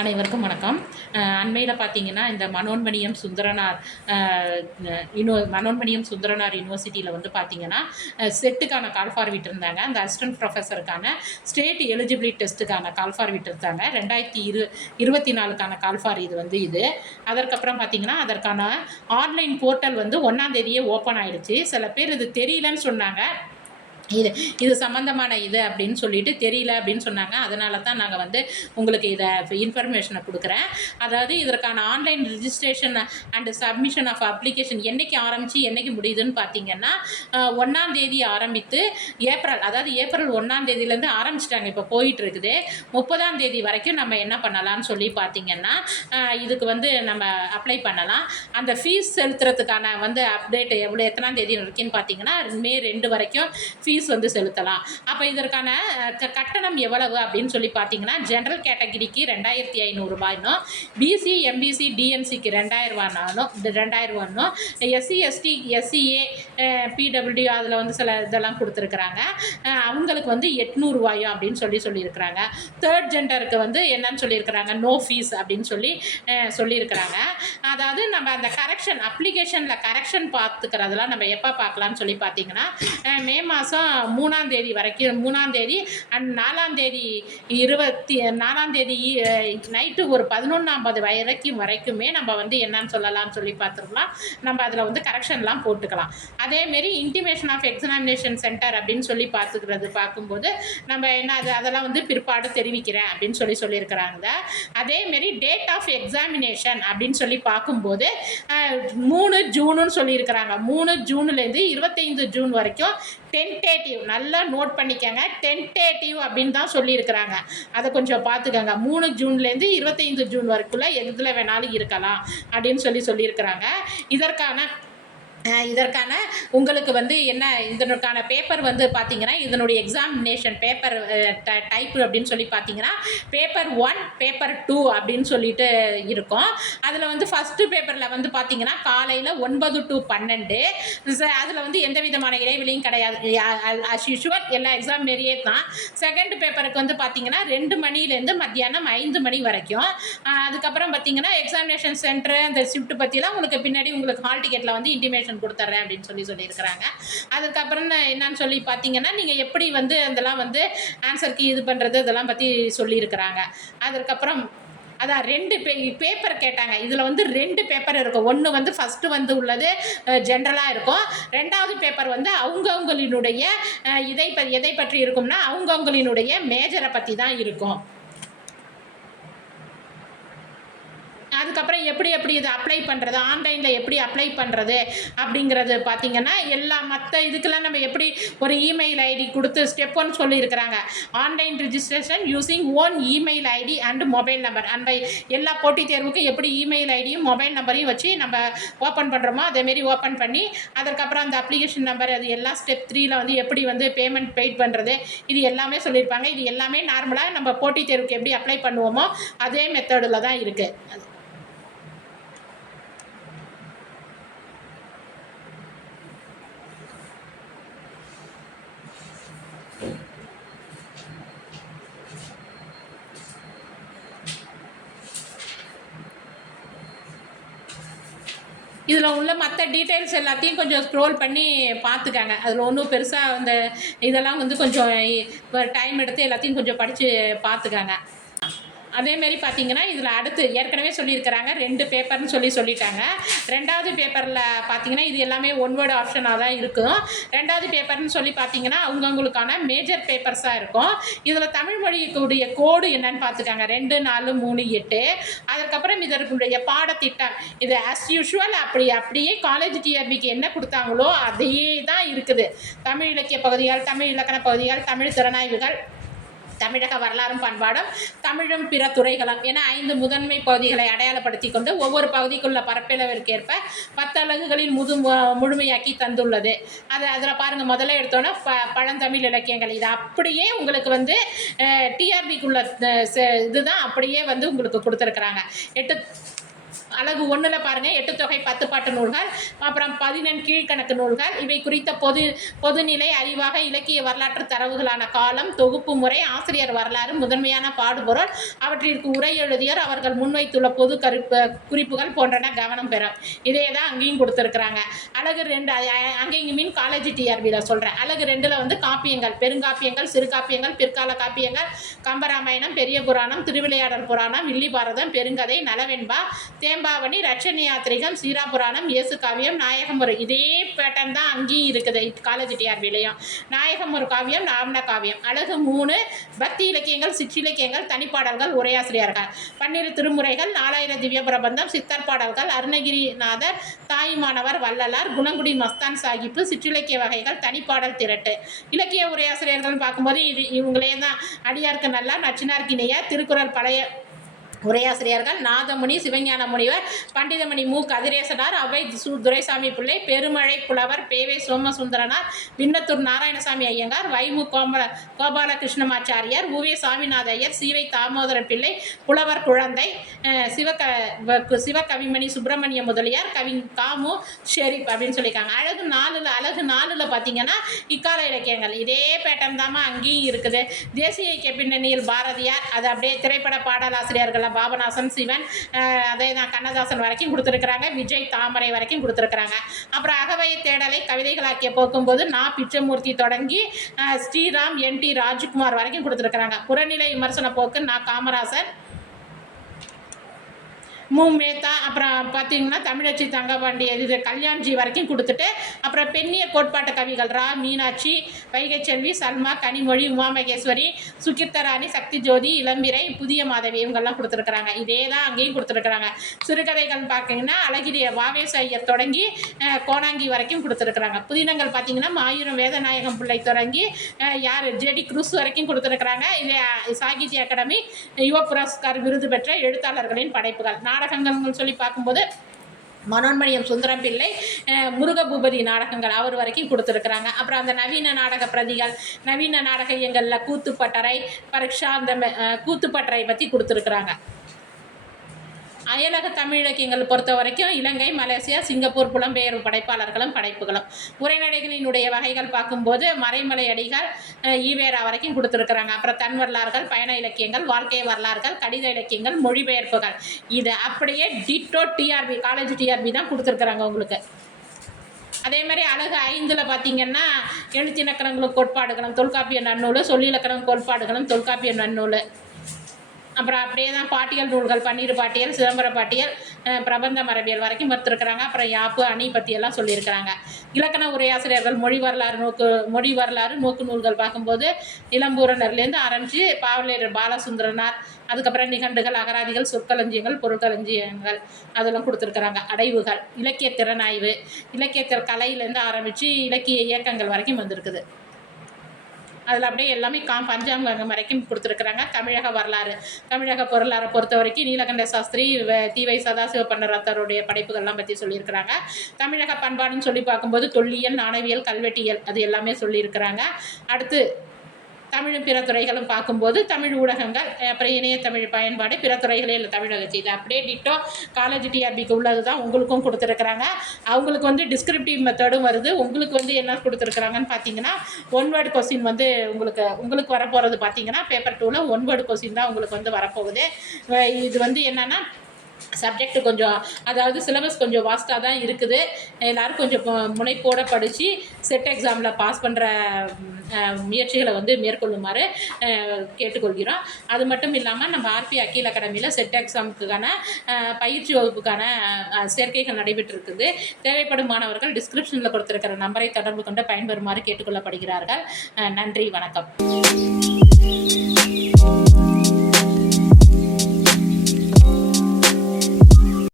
அனைவருக்கும் வணக்கம். அண்மையில் பார்த்தீங்கன்னா, இந்த மனோன்மணியம் சுந்தரனார் யூனிவர்சிட்டியில் வந்து பார்த்தீங்கன்னா, செட்டுக்கான கால் ஃபார் விட்டிருந்தாங்க. அந்த அசிஸ்டன்ட் ப்ரொஃபஸருக்கான ஸ்டேட் எலிஜிபிலிட்டி டெஸ்ட்டுக்கான கால் ஃபார் விட்டிருந்தாங்க. 2024க்கான கால் ஃபார் இது. அதற்கப்புறம் பார்த்தீங்கன்னா, அதற்கான ஆன்லைன் போர்ட்டல் வந்து 1ஆம் தேதியே ஓப்பன் ஆயிடுச்சு. சில பேர் இது தெரியலன்னு சொன்னாங்க. இது சம்மந்தமான அப்படின்னு சொல்லிட்டு தெரியல அப்படின்னு சொன்னாங்க. அதனால தான் நாங்கள் வந்து உங்களுக்கு இதை இன்ஃபர்மேஷனை கொடுக்குறேன். அதாவது இதற்கான online registration and submission of application என்றைக்கு ஆரம்பித்து என்றைக்கு முடியுதுன்னு பார்த்தீங்கன்னா, 1ஆம் தேதி ஆரம்பித்து ஏப்ரல் 1ஆம் தேதியிலேருந்து ஆரம்பிச்சிட்டாங்க. இப்போ போயிட்டு இருக்குது. 30ஆம் தேதி வரைக்கும் நம்ம என்ன பண்ணலாம்னு சொல்லி பார்த்தீங்கன்னா, இதுக்கு வந்து நம்ம அப்ளை பண்ணலாம். அந்த ஃபீஸ் செலுத்துறதுக்கான வந்து அப்டேட் எத்தனாம் தேதி வரைக்கும்னு பார்த்தீங்கன்னா, மே 2 வரைக்கும் ஃபீஸ் வந்து செலுத்தலாம். அப்போ இதற்கான கட்டணம் எவ்வளவு அப்படின்னு சொல்லி பார்த்தீங்கன்னா, ஜென்ரல் கேட்டகிரிக்கு 2500 ரூபாய்னும், பிசி எம்பிசி டிஎன்சிக்கு 2000 ரூபாய்னும், எஸ்சி எஸ்டி எஸ்சிஏ பிடபிள்யூ அதில் வந்து சில இதெல்லாம் கொடுத்துருக்குறாங்க. அவங்களுக்கு வந்து 800 ரூபாயும் அப்படின்னு சொல்லியிருக்கிறாங்க. தேர்ட் ஜெண்டருக்கு வந்து என்னன்னு சொல்லியிருக்கிறாங்க, நோ ஃபீஸ் அப்படின்னு சொல்லியிருக்கிறாங்க. அதாவது நம்ம அந்த அப்ளிகேஷனில் கரெக்ஷன் பார்த்துக்கிறதெல்லாம் நம்ம எப்போ பார்க்கலாம்னு சொல்லி பார்த்தீங்கன்னா, மே மாதம் 3ஆம் தேதி வரைக்கும், 3ஆம் தேதி அண்ட் 4ஆம் தேதி 24ஆம் தேதி நைட்டு ஒரு 11:50 வரைக்குமே நம்ம வந்து என்னன்னு சொல்லலாம்னு சொல்லி பார்த்துருக்கலாம். நம்ம அதில் வந்து கரெக்ஷன்லாம் போட்டுக்கலாம். அதேமாரி இன்டிமேஷன் ஆஃப் எக்ஸாமினேஷன் சென்டர் அப்படின்னு சொல்லி பார்க்கும்போது நம்ம என்ன அதெல்லாம் வந்து பிற்பாடு தெரிவிக்கிறேன் அப்படின்னு சொல்லியிருக்கிறாங்க. அதேமாரி டேட் ஆஃப் எக்ஸாமினேஷன் அப்படின்னு சொல்லி பார்க்கும்போது 3 ஜூனுன்னு சொல்லியிருக்கிறாங்க. 3 ஜூன்லேருந்து 25 ஜூன் வரைக்கும் டென்டேட்டிவ், நல்லா நோட் பண்ணிக்கங்க, டென்டேட்டிவ் அப்படின்னு தான் சொல்லியிருக்கிறாங்க. அதை கொஞ்சம் பார்த்துக்கங்க. 3 ஜூன்லேருந்து 25 ஜூன் வரைக்குள்ள எதில் வேணாலும் இருக்கலாம் அப்படின்னு சொல்லியிருக்கிறாங்க. இதற்கான உங்களுக்கு வந்து என்ன, இதற்கான பேப்பர் வந்து பார்த்தீங்கன்னா, இதனுடைய எக்ஸாமினேஷன் பேப்பர் டைப்பு அப்படின்னு சொல்லி பார்த்தீங்கன்னா, பேப்பர் 1 பேப்பர் 2 அப்படின்னு சொல்லிட்டு இருக்கும். அதில் வந்து ஃபஸ்ட்டு பேப்பரில் வந்து பார்த்தீங்கன்னா, காலையில் 9 to 12. அதில் வந்து எந்த விதமான இடைவெளியும் கிடையாது. அஸ் யூஷுவல் எல்லா எக்ஸாம் மாரியே தான். செகண்ட் பேப்பருக்கு வந்து பார்த்தீங்கன்னா 2 மணிலேருந்து மத்தியானம் 5 மணி வரைக்கும். அதுக்கப்புறம் பார்த்தீங்கன்னா, எக்ஸாமினேஷன் சென்டரு அந்த ஷிஃப்ட் பற்றிலாம் உங்களுக்கு பின்னாடி உங்களுக்கு ஹால் டிக்கெட்டில் வந்து இன்டிமேஷன் கொடுத்துட்றேன் அப்படின்னு சொல்லியிருக்கிறாங்க. அதுக்கப்புறம் என்னன்னு சொல்லி பார்த்தீங்கன்னா, நீங்கள் எப்படி வந்து அதெல்லாம் வந்து ஆன்சருக்கு இது பண்ணுறது இதெல்லாம் பற்றி சொல்லியிருக்கிறாங்க. அதுக்கப்புறம் அதான் 2 பேப்பர் கேட்டாங்க. இதில் வந்து 2 பேப்பர் இருக்கும். ஒன்று வந்து ஃபஸ்ட்டு வந்து உள்ளது ஜென்ரலாக இருக்கும். 2வது பேப்பர் வந்து அவங்கவுங்களினுடைய எதை பற்றி இருக்கும்னா, அவங்கவுங்களினுடைய மேஜரை பற்றி தான் இருக்கும். அதுக்கப்புறம் எப்படி இதை அப்ளை பண்ணுறது, ஆன்லைனில் எப்படி அப்ளை பண்ணுறது அப்படிங்கிறது பார்த்தீங்கன்னா, மற்ற இதுக்கெல்லாம் நம்ம எப்படி ஒரு இமெயில் ஐடி கொடுத்து ஸ்டெப் 1 சொல்லியிருக்கிறாங்க. Online registration using own email ID and mobile number. எல்லா போட்டித் தேர்வுக்கும் எப்படி இமெயில் ஐடியும் மொபைல் நம்பரையும் வச்சு நம்ம ஓப்பன் பண்ணுறோமோ அதேமாரி ஓப்பன் பண்ணி, அதற்கப்புறம் அந்த அப்ளிகேஷன் நம்பர் அது எல்லாம் ஸ்டெப் 3ல் வந்து எப்படி வந்து பேமெண்ட் பெய்ட் பண்ணுறது இது எல்லாமே சொல்லியிருப்பாங்க. இது எல்லாமே நார்மலாக நம்ம போட்டித் தேர்வுக்கு எப்படி அப்ளை பண்ணுவோமோ அதே மெத்தடில் தான் இருக்குது. இதில் உள்ள மற்ற டீட்டெயில்ஸ் எல்லாத்தையும் கொஞ்சம் ஸ்க்ரோல் பண்ணி பார்த்துக்காங்க. அதில் ஒன்றும் பெருசாக அந்த இதெல்லாம் வந்து கொஞ்சம் டைம் எடுத்து எல்லாத்தையும் கொஞ்சம் படித்து பார்த்துக்காங்க. அதேமாரி பார்த்தீங்கன்னா, இதில் அடுத்து ஏற்கனவே சொல்லியிருக்கிறாங்க 2 பேப்பர்னு சொல்லிட்டாங்க. 2வது பேப்பரில் பார்த்தீங்கன்னா, இது எல்லாமே ஒன் வேர்டு ஆப்ஷனாக தான் இருக்கும். 2வது பேப்பர்னு சொல்லி பார்த்தீங்கன்னா, அவங்கவுங்களுக்கான மேஜர் பேப்பர்ஸாக இருக்கும். இதில் தமிழ் மொழிக்குடைய கோடு என்னன்னு பார்த்துக்காங்க. 2, 4, 3, 8. அதுக்கப்புறம் இதற்குடைய பாடத்திட்டம் இது ஆஸ் யூஷுவல் அப்படியே காலேஜ் டிஆர்பிக்கு என்ன கொடுத்தாங்களோ அதே தான் இருக்குது. தமிழ் இலக்கிய பகுதிகள், தமிழ் இலக்கண பகுதிகள், தமிழ் திறனாய்வுகள், தமிழக வரலாறும் பண்பாடும், தமிழும் பிற துறைகளும் என 5 முதன்மை பகுதிகளை அடையாளப்படுத்தி கொண்டு ஒவ்வொரு பகுதிக்குள்ள பரப்பளவிற்கேற்ப 10 அலகுகளில் முழுமையாக்கி தந்துள்ளது. அதில் பாருங்கள், முதல்ல எடுத்தோன்னா பழந்தமிழ் இலக்கியங்கள். இது அப்படியே உங்களுக்கு வந்து டிஆர்பிக்குள்ள இதுதான் அப்படியே வந்து உங்களுக்கு கொடுத்துருக்குறாங்க. அலகு 1ல் பாருங்கள் 8 தொகை 10 பாட்டு நூல்கள், அப்புறம் 14 கீழ்கணக்கு நூல்கள், இவை குறித்த பொதுநிலை அறிவாக இலக்கிய வரலாற்று தரவுகளான காலம், தொகுப்பு முறை, ஆசிரியர் வரலாறு, முதன்மையான பாடுபொருள், அவற்றிற்கு உரை எழுதியர், அவர்கள் முன்வைத்துள்ள பொது குறிப்புகள் போன்றன கவனம் பெறும். இதே தான் அங்கேயும் கொடுத்துருக்குறாங்க. அலகு 2 அங்கேயும் மீன் காலேஜ் டிஆர்பியில் சொல்கிறேன். அலகு 2ல் வந்து காப்பியங்கள், பெருங்காப்பியங்கள், சிறுகாப்பியங்கள், பிற்கால காப்பியங்கள், கம்பராமாயணம், பெரிய புராணம், திருவிளையாடல் புராணம், வில்லி பாரதம், பெருங்கதை, நலவெண்பா, தேம்பாவணி, ரட்சண யாத்திரிகம், சீரா புராணம், இயேசு காவியம், நாயகம் ஒரு இதே பேட்டர்ன் தான் அங்கேயும் இருக்குது காலேஜ் டிஆர்பிலையும். நாயகம் ஒரு காவியம், நாமன காவியம். அலகு 3 பக்தி இலக்கியங்கள், சிற்றிலக்கியங்கள், தனிப்பாடல்கள், உரையாசிரியர்கள், 12 திருமுறைகள், 4000 திவ்ய பிரபந்தம், சித்தர் பாடல்கள், அருணகிரிநாதர், தாயுமானவர், வள்ளலார், குணங்குடி மஸ்தான் சாஹிப்பு, சிற்றிலக்கிய வகைகள், தனிப்பாடல் திரட்டு. இலக்கிய உரையாசிரியர்கள் பார்க்கும்போது இவங்களே தான் அடியார்க்கு நல்லா, நச்சினார்க்கு இணையார், திருக்குறள் பழைய உரையாசிரியர்கள் நாதமுனி, சிவஞான முனிவர், பண்டிதமணி மு கதிரேசனார், அவை துரைசாமி பிள்ளை, பெருமழை புலவர் பேவே சோமசுந்தரனார், விண்ணத்தூர் நாராயணசாமி ஐயங்கார், வைமு கோபாலகிருஷ்ணமாச்சாரியார், உவே சாமிநாத ஐயர், சீவை தாமோதர பிள்ளை, புலவர் குழந்தை, சிவகவிமணி சுப்பிரமணிய முதலியார், காமு ஷெரீப் அப்படின்னு சொல்லியிருக்காங்க. அலகு 4ல் பார்த்தீங்கன்னா இக்கால இலக்கியங்கள் இதே பேட்டர்ன் தாமா அங்கேயும் இருக்குது. தேசிய இலக்கிய பின்னணியில் பாரதியார், அது அப்படியே திரைப்பட பாடலாசிரியர்கள் பாபநாசன், சிவன், அதே தான் கண்ணதாசன் வரைக்கும் கொடுத்துருக்குறாங்க. விஜய், தாமரை வரைக்கும் கொடுத்துருக்குறாங்க. அப்புறம் அகவைய தேடலை கவிதைகளாக்கிய போக்கும்போது பிச்சமூர்த்தி தொடங்கி ஸ்ரீராம், NT ராஜ்குமார் வரைக்கும் கொடுத்துருக்குறாங்க. புறநிலை விமர்சன போக்கு காமராசர், மேத்தா, அப்புறம் பார்த்தீங்கன்னா தமிழச்சி தங்கபாண்டி, இது கல்யாண்ஜி வரைக்கும் கொடுத்துட்டு, அப்புறம் பெண்ணிய கோட்பாட்டு கவிகள் மீனாட்சி, வைகைச்செல்வி, சல்மா, கனிமொழி, உமாமகேஸ்வரி, சுகிர்தராணி, சக்தி ஜோதி, இளம்பிரை, புதிய மாதவி இவங்கெல்லாம் கொடுத்துருக்குறாங்க. இதே தான் அங்கேயும் கொடுத்துருக்குறாங்க. சிறுகதைகள் பார்த்தீங்கன்னா அழகிரிய வாவேச ஐயர் தொடங்கி கோணாங்கி வரைக்கும் கொடுத்துருக்குறாங்க. புதினங்கள் பார்த்தீங்கன்னா ஆயிரம் வேதநாயகம் பிள்ளை தொடங்கி ஜெடி குரூஸ் வரைக்கும் கொடுத்துருக்குறாங்க. இது சாகித்ய அகாடமி யுவ புரஸ்கார் விருது பெற்ற எழுத்தாளர்களின் படைப்புகள். நாடகங்கள் சொல்லி பார்க்கும்போது மனோன்மணியம் சுந்தரம் பிள்ளை, முருகபூபதி நாடகங்கள் அவர் வரைக்கும் கொடுத்துருக்குறாங்க. அப்புறம் அந்த நவீன நாடக பிரதிகள், நவீன நாடக இயங்களில் கூத்துப்பட்டறை, பரீட்சா, அந்த கூத்துப்பட்டறை பற்றி கொடுத்துருக்குறாங்க. அயலக தமிழ் இலக்கியங்கள் பொறுத்த வரைக்கும் இலங்கை, மலேசியா, சிங்கப்பூர் புலம்பெயர்வு படைப்பாளர்களும் படைப்புகளும். உரைநடைகளினுடைய வகைகள் பார்க்கும்போது மறைமலை அடிகள், ஈவேரா வரைக்கும் கொடுத்துருக்குறாங்க. அப்புறம் தன் வரலாறுகள், பயண இலக்கியங்கள், வாழ்க்கை வரலாறுகள், கடித இலக்கியங்கள், மொழிபெயர்ப்புகள். இது அப்படியே டிட்டோ டிஆர்பி காலேஜ் டிஆர்பி தான் கொடுத்துருக்குறாங்க உங்களுக்கு. அதே மாதிரி அலகு 5ல் பார்த்தீங்கன்னா எழுத்திலக்கணங்களும் கோட்பாடுகளும், தொல்காப்பிய நன்னூல், சொல்லிலக்கணம் கோட்பாடுகளும், தொல்காப்பிய நன்னூல். அப்புறம் அப்படியே தான் பாட்டியல் நூல்கள், பன்னீர் பாட்டியல், சிதம்பர பாட்டியல், பிரபந்த மரபியல் வரைக்கும் மறுத்துருக்குறாங்க. அப்புறம் யாப்பு, அணி பற்றியெல்லாம் சொல்லியிருக்கிறாங்க. இலக்கண உரையாசிரியர்கள் மொழி வரலாறு நோக்கு நூல்கள் பார்க்கும்போது இளம்பூரணர்லேருந்து ஆரம்பித்து பாவலர் பாலசுந்தரனார், அதுக்கப்புறம் நிகண்டுகள், அகராதிகள், சொற்களஞ்சியங்கள், பொருட்களஞ்சியங்கள் அதெல்லாம் கொடுத்துருக்குறாங்க. அடைவுகள், இலக்கிய திறனாய்வு, இலக்கிய கலையிலேருந்து ஆரம்பித்து இலக்கிய இயக்கங்கள் வரைக்கும் வந்திருக்குது. அதில் அப்படியே எல்லாமே பஞ்சாங்கம் வரைக்கும் கொடுத்துருக்குறாங்க. தமிழக வரலாறு, தமிழக பொருளாரை பொறுத்த வரைக்கும் நீலகண்ட சாஸ்திரி, தீவை சதாசிவ பண்டரத்தருடைய படைப்புகள்லாம் பற்றி சொல்லியிருக்கிறாங்க. தமிழக பண்பாடுன்னு சொல்லி பார்க்கும்போது தொல்லியல், நாணயவியல், கல்வெட்டியல் அது எல்லாமே சொல்லியிருக்கிறாங்க. அடுத்து தமிழும் பிற துறைகளும் பார்க்கும்போது தமிழ் ஊடகங்கள், அப்புறம் இணைய தமிழ் பயன்பாடு, பிற துறைகளே இல்லை தமிழகத்து. இது அப்படியே டிட்டோ காலேஜ் டிஆர்பிக்கு உள்ளது தான் உங்களுக்கும் கொடுத்துருக்குறாங்க. அவங்களுக்கு வந்து டிஸ்கிரிப்டிவ் மெத்தடும் வருது. உங்களுக்கு வந்து என்ன கொடுத்துருக்குறாங்கன்னு பார்த்தீங்கன்னா 1 வேர்டு கொஸ்டின் வந்து உங்களுக்கு வரப்போகிறது பார்த்தீங்கன்னா பேப்பர் 2ல் 1 வேர்டு கொஸ்டின் தான் உங்களுக்கு வந்து வரப்போகுது. இது வந்து என்னென்னா சப்ஜெக்ட் கொஞ்சம், அதாவது சிலபஸ் கொஞ்சம் வாஸ்ட்டாக தான் இருக்குது. எல்லோரும் கொஞ்சம் முனைப்போடு படித்து செட் எக்ஸாமில் பாஸ் பண்ணுற முயற்சிகளை வந்து மேற்கொள்ளுமாறு கேட்டுக்கொள்கிறோம். அது மட்டும் இல்லாமல் நம்ம ஆர்பி அக்கீல் அகாடமியில் செட் எக்ஸாமுக்கான பயிற்சி வகுப்புக்கான சேர்க்கைகள் நடைபெற்றிருக்குது. தேவைப்படும் மாணவர்கள் டிஸ்கிரிப்ஷனில் கொடுத்துருக்கிற நம்பரை தொடர்பு கொண்டு பயன்பெறுமாறு கேட்டுக்கொள்ளப்படுகிறார்கள். நன்றி, வணக்கம்.